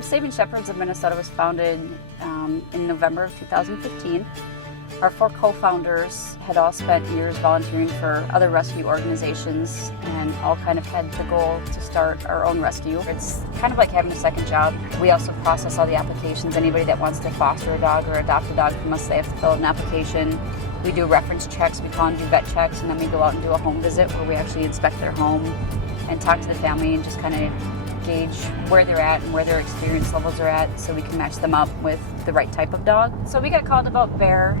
Saving Shepherds of Minnesota was founded in November of 2015. Our 4 co-founders had all spent years volunteering for other rescue organizations and all kind of had the goal to start our own rescue. It's kind of like having a second job. We also process all the applications. Anybody that wants to foster a dog or adopt a dog from us, they have to fill out an application. We do reference checks, we call them do vet checks, and then we go out and do a home visit where we actually inspect their home and talk to the family and just kind of gauge where they're at and where their experience levels are at so we can match them up with the right type of dog. So we got called about Bear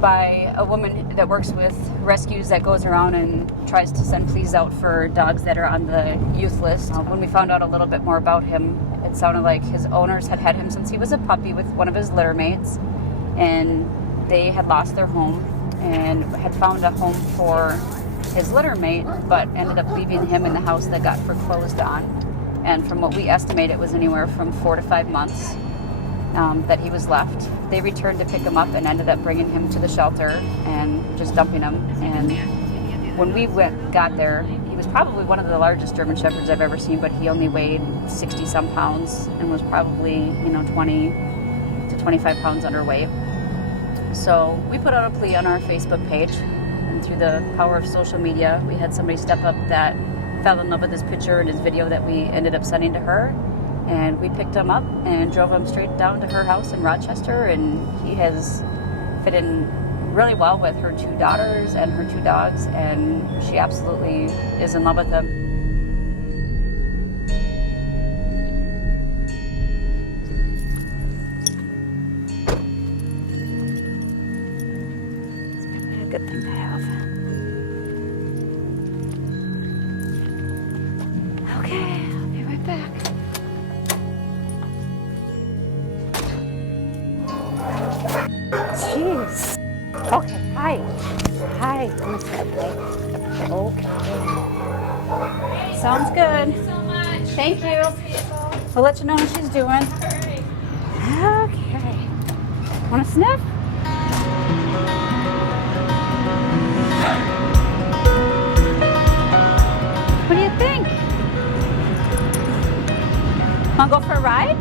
by a woman that works with rescues that goes around and tries to send pleas out for dogs that are on the youth list. When we found out a little bit more about him, it sounded like his owners had had him since he was a puppy with one of his litter mates, and they had lost their home and had found a home for his litter mate, but ended up leaving him in the house that got foreclosed on. And from what we estimate, it was anywhere from 4 to 5 months that he was left. They returned to pick him up and ended up bringing him to the shelter and just dumping him. And when we got there, he was probably one of the largest German Shepherds I've ever seen, but he only weighed 60-some pounds and was probably 20 to 25 pounds underweight. So we put out a plea on our Facebook page. Through the power of social media, we had somebody step up that fell in love with his picture and his video that we ended up sending to her, and we picked him up and drove him straight down to her house in Rochester, and he has fit in really well with her 2 daughters and her 2 dogs, and she absolutely is in love with him. Good thing to have. Okay, I'll be right back. Jeez. Okay, hi. Hi. Okay. Sounds good. Thank you so much. Thank you. We'll let you know how she's doing. Okay. Want to sniff? What do you think? Want to go for a ride?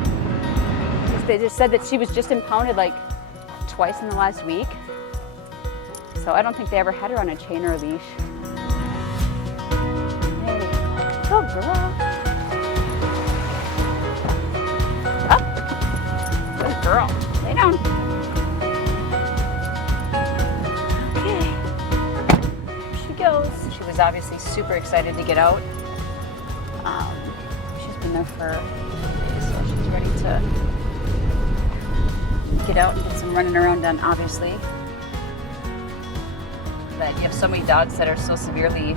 They just said that she was just impounded like twice in the last week. So I don't think they ever had her on a chain or a leash. There you go. Good girl. Up. Good girl. Lay down. Okay. There she goes. She was obviously super excited to get out. She's been there for days, so she's ready to get out and get some running around done, obviously. That you have so many dogs that are so severely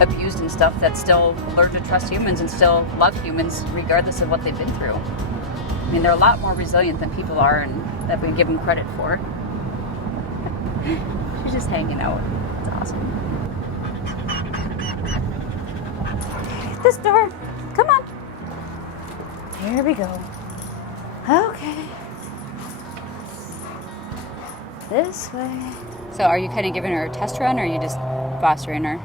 abused and stuff that still learn to trust humans and still love humans regardless of what they've been through. I mean, they're a lot more resilient than people are, and that we give them credit for. She's just hanging out. It's awesome. This door. Come on. Here we go. Okay. This way. So are you kind of giving her a test run, or are you just fostering her?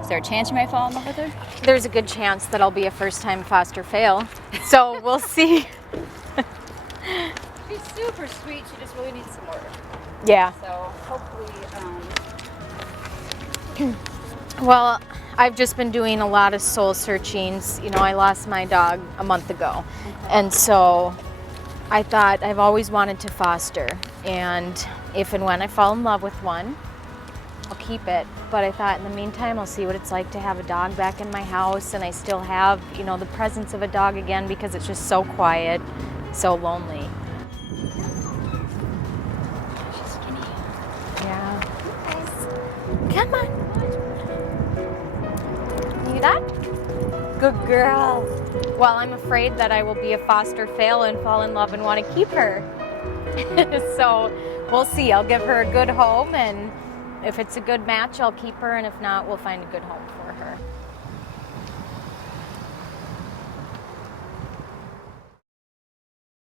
Is there a chance you might fall in love with her? There's a good chance that I'll be a first-time foster fail. So we'll see. She's super sweet. She just really needs some work. Yeah. So hopefully, Well, I've just been doing a lot of soul searchings. You know, I lost my dog a month ago. Okay. And so I thought I've always wanted to foster. And if and when I fall in love with one, I'll keep it. But I thought in the meantime, I'll see what it's like to have a dog back in my house, and I still have, you know, the presence of a dog again, because it's just so quiet, so lonely. she's skinny. Yeah. Come on. You that? Good girl. Well, I'm afraid that I will be a foster fail and fall in love and want to keep her. So we'll see. I'll give her a good home, and if it's a good match, I'll keep her, and if not, we'll find a good home for her.